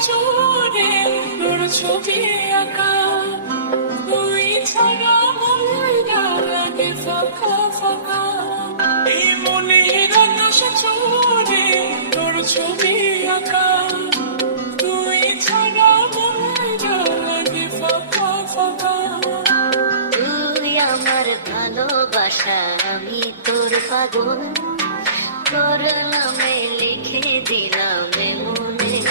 জোরে তোর ছবি আঁকা। তুই আমার ভালোবাসা, আমি তোর পাগল। তোর নামে লিখে দিলাম এ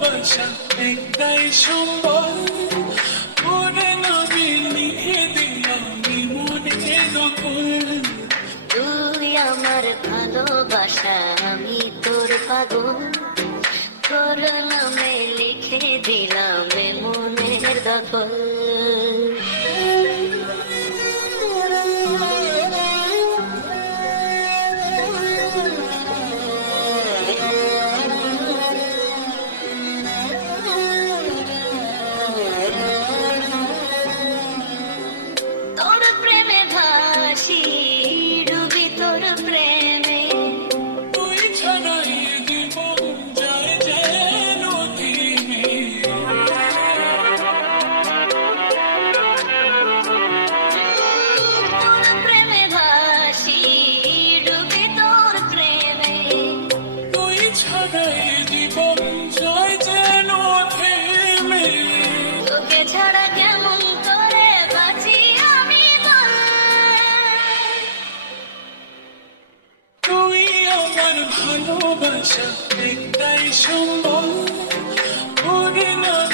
ভালোবাসা একটাই লিখে দিলাম দখল তুই আমার ভালোবাসা, আমি তোর পাগল। তোর নামে লিখে দিলাম, মনের দখল। তুই আমার ভালোবাসা একটাই সম্বল। তোর নামে